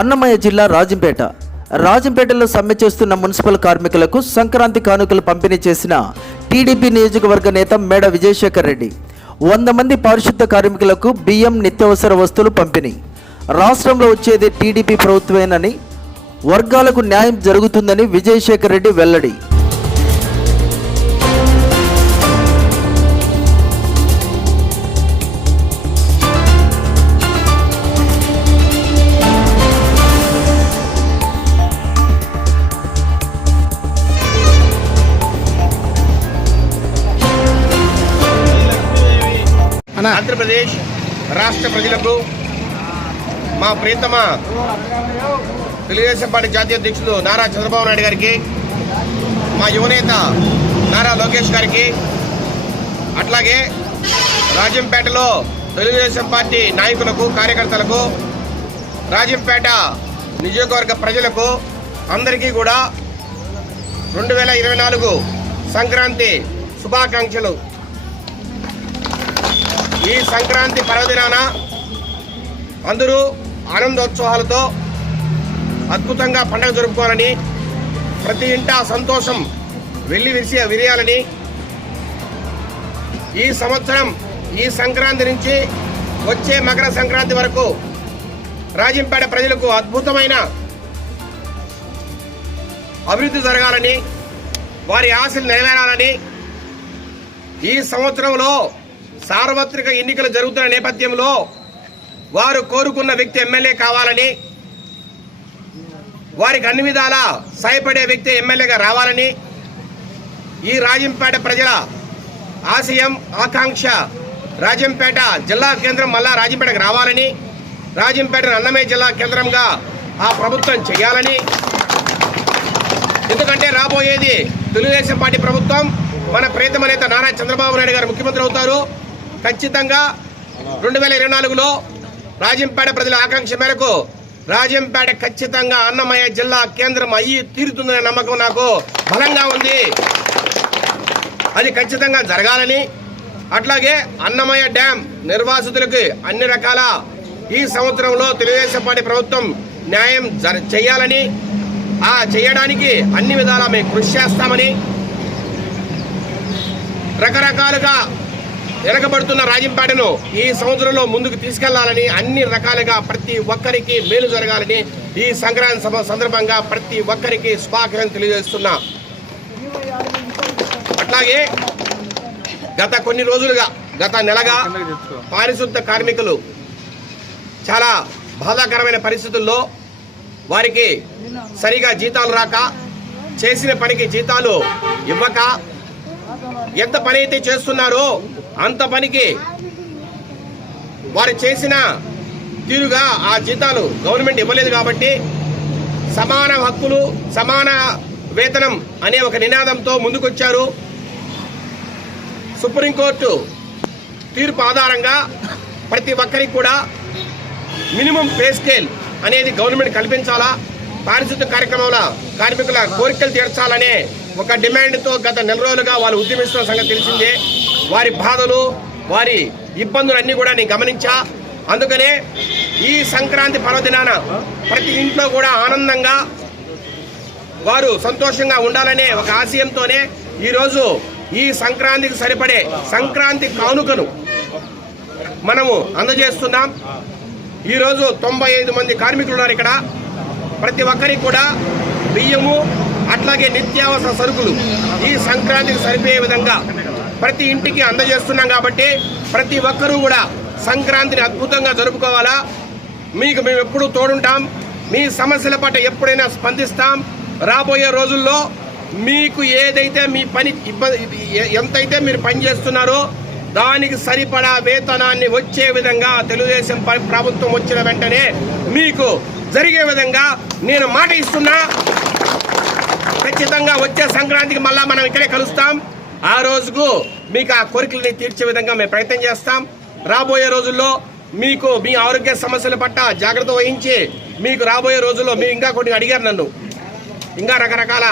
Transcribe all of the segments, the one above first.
అన్నమయ్య జిల్లా రాజంపేటలో సమ్మె చేస్తున్న మున్సిపల్ కార్మికులకు సంక్రాంతి కానుకలు పంపిణీ చేసిన టీడీపీ నియోజకవర్గ నేత మేడ విజయశేఖర్ రెడ్డి 100 మంది పారిశుద్ధ కార్మికులకు బియ్యం నిత్యావసర వస్తువులు పంపిణీ. రాష్ట్రంలో వచ్చేది టీడీపీ ప్రభుత్వమేనని, వర్గాలకు న్యాయం జరుగుతుందని విజయశేఖర్ రెడ్డి వెల్లడి. ఆంధ్రప్రదేశ్ రాష్ట్ర ప్రజలకు మా ప్రియతమ తెలుగుదేశం పార్టీ జాతీయ అధ్యక్షులు నారా చంద్రబాబు నాయుడు గారికి, మా యువనేత నారా లోకేష్ గారికి, అట్లాగే రాజంపేటలో తెలుగుదేశం పార్టీ నాయకులకు, కార్యకర్తలకు, రాజంపేట నియోజకవర్గ ప్రజలకు అందరికీ కూడా 2024 సంక్రాంతి శుభాకాంక్షలు. ఈ సంక్రాంతి పర్వదినాన అందరూ ఆనందోత్సవాలతో అద్భుతంగా పండుగ జరుపుకోవాలని, ప్రతి ఇంటా సంతోషం విరియాలని, ఈ సంవత్సరం ఈ సంక్రాంతి నుంచి వచ్చే మకర సంక్రాంతి వరకు రాజంపేట ప్రజలకు అద్భుతమైన అభివృద్ధి జరగాలని, వారి ఆశలు నెరవేరాలని, ఈ సంవత్సరంలో సార్వత్రిక ఎన్నికలు జరుగుతున్న నేపథ్యంలో వారు కోరుకున్న వ్యక్తి ఎమ్మెల్యే కావాలని, వారికి అన్ని విధాలా సహాయపడే వ్యక్తి ఎమ్మెల్యేగా రావాలని, ఈ రాజంపేట ప్రజల ఆశయం, ఆకాంక్ష రాజంపేట జిల్లా కేంద్రం మళ్ళా రాజంపేటకు రావాలని, రాజంపేటను అన్నమయ్య జిల్లా కేంద్రంగా ఆ ప్రభుత్వం చేయాలని, ఎందుకంటే రాబోయేది తెలుగుదేశం పార్టీ ప్రభుత్వం, మన ప్రియతమ నేత నారా చంద్రబాబు నాయుడు గారు ముఖ్యమంత్రి అవుతారు. ఖచ్చితంగా 2024లో రాజంపేట ప్రజల ఆకాంక్ష మేరకు రాజంపేట ఖచ్చితంగా అన్నమయ్య జిల్లా కేంద్రం అయ్యి తీరుతుందనే నమ్మకం నాకు బలంగా ఉంది. అది ఖచ్చితంగా జరగాలని, అట్లాగే అన్నమయ్య డ్యాం నిర్వాసితులకి అన్ని రకాల ఈ సంవత్సరంలో తెలుగుదేశం పార్టీ ప్రభుత్వం న్యాయం చేయాలని, చేయడానికి అన్ని విధాలా మేము కృషి చేస్తామని, రకరకాలుగా వెనకబడుతున్న రాజంపేటను ఈ సంవత్సరంలో ముందుకు తీసుకెళ్లాలని, అన్ని రకాలుగా ప్రతి ఒక్కరికి మేలు జరగాలని ఈ సంక్రాంతి సందర్భంగా ప్రతి ఒక్కరికి శుభాకాంక్షలు తెలియజేస్తున్నా. అట్లాగే గత కొన్ని రోజులుగా, గత నెలగా పారిశుద్ధ కార్మికులు చాలా బాధాకరమైన పరిస్థితుల్లో వారికి సరిగా జీతాలు రాక, చేసిన పనికి జీతాలు ఇవ్వక, ఎంత పని అయితే చేస్తున్నారో అంత పనికి వారు చేసిన తీరుగా ఆ జీతాలు గవర్నమెంట్ ఇవ్వలేదు. కాబట్టి సమాన హక్కులు, సమాన వేతనం అనే ఒక నినాదంతో ముందుకొచ్చారు. సుప్రీంకోర్టు తీర్పు ఆధారంగా ప్రతి ఒక్కరికి కూడా మినిమం పే స్కేల్ అనేది గవర్నమెంట్ కల్పించాలా, పారిశుద్ధ కార్యక్రమాల కార్మికుల కోరికలు తీర్చాలనే ఒక డిమాండ్తో గత నెల రోజులుగా వాళ్ళు ఉద్యమిస్తున్న సంగతి తెలిసిందే. వారి బాధలు, వారి ఇబ్బందులన్నీ కూడా నేను గమనించా. అందుకనే ఈ సంక్రాంతి పర్వదినాన ప్రతి ఇంట్లో కూడా ఆనందంగా వారు సంతోషంగా ఉండాలనే ఒక ఆశయంతోనే ఈరోజు ఈ సంక్రాంతికి సరిపడే సంక్రాంతి కానుకను మనము అందజేస్తున్నాం. ఈరోజు 95 మంది కార్మికులు ఉన్నారు ఇక్కడ. ప్రతి ఒక్కరికి కూడా బియ్యము, అట్లాగే నిత్యావసర సరుకులు ఈ సంక్రాంతికి సరిపోయే విధంగా ప్రతి ఇంటికి అందజేస్తున్నాం. కాబట్టి ప్రతి ఒక్కరూ కూడా సంక్రాంతిని అద్భుతంగా జరుపుకోవాలా. మీకు మేము ఎప్పుడూ తోడుంటాం, మీ సమస్యల పట్ల ఎప్పుడైనా స్పందిస్తాం. రాబోయే రోజుల్లో మీకు ఏదైతే మీ పని ఎంతైతే మీరు పని చేస్తున్నారో దానికి సరిపడా వేతనాన్ని వచ్చే విధంగా తెలుగుదేశం ప్రభుత్వం వచ్చిన వెంటనే మీకు జరిగే విధంగా నేను మాట ఇస్తున్నా. ఖచ్చితంగా వచ్చే సంక్రాంతికి మళ్ళా మనం ఇక్కడే కలుస్తాం. ఆ రోజుకు మీకు ఆ కోరికలని తీర్చే విధంగా మేము ప్రయత్నం చేస్తాం. రాబోయే రోజుల్లో మీకు మీ ఆరోగ్య సమస్యల పట్ల జాగ్రత్త వహించి, మీకు రాబోయే రోజుల్లో మీరు ఇంకా కొన్ని అడిగారు నన్ను, ఇంకా రకరకాల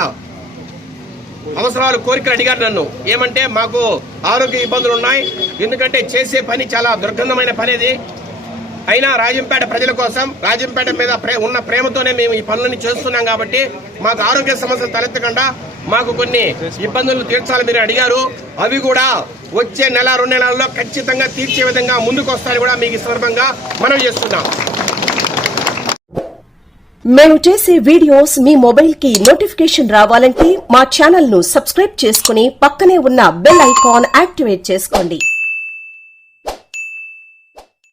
అవసరాలు, కోరికలు అడిగారు నన్ను. ఏమంటే మాకు ఆరోగ్య ఇబ్బందులు ఉన్నాయి, ఎందుకంటే చేసే పని చాలా దుర్గంధమైన పని. అది అయినా రాజంపేట ప్రజల కోసం, రాజంపేట మీద ఉన్న ప్రేమతోనే మేము ఈ పనులని చేస్తున్నాం కాబట్టి మాకు ఆరోగ్య సమస్యలు తలెత్తకుండా మాకు కొన్ని ఇబ్బందులు తీర్చాలని మీరు అడిగారు. అవి కూడా వచ్చే నెల 2 నెలల్లో ఖచ్చితంగా తీర్చే విధంగా ముందుకు వస్తారని కూడా మీకు ఈ సందర్భంగా మనం చేస్తున్నాం. మేము చేసే వీడియోస్ మీ మొబైల్ కి నోటిఫికేషన్ రావాలంటే మా ఛానల్ ను సబ్స్క్రైబ్ చేసుకుని పక్కనే ఉన్న బెల్ ఐకాన్ యాక్టివేట్ చేసుకోండి.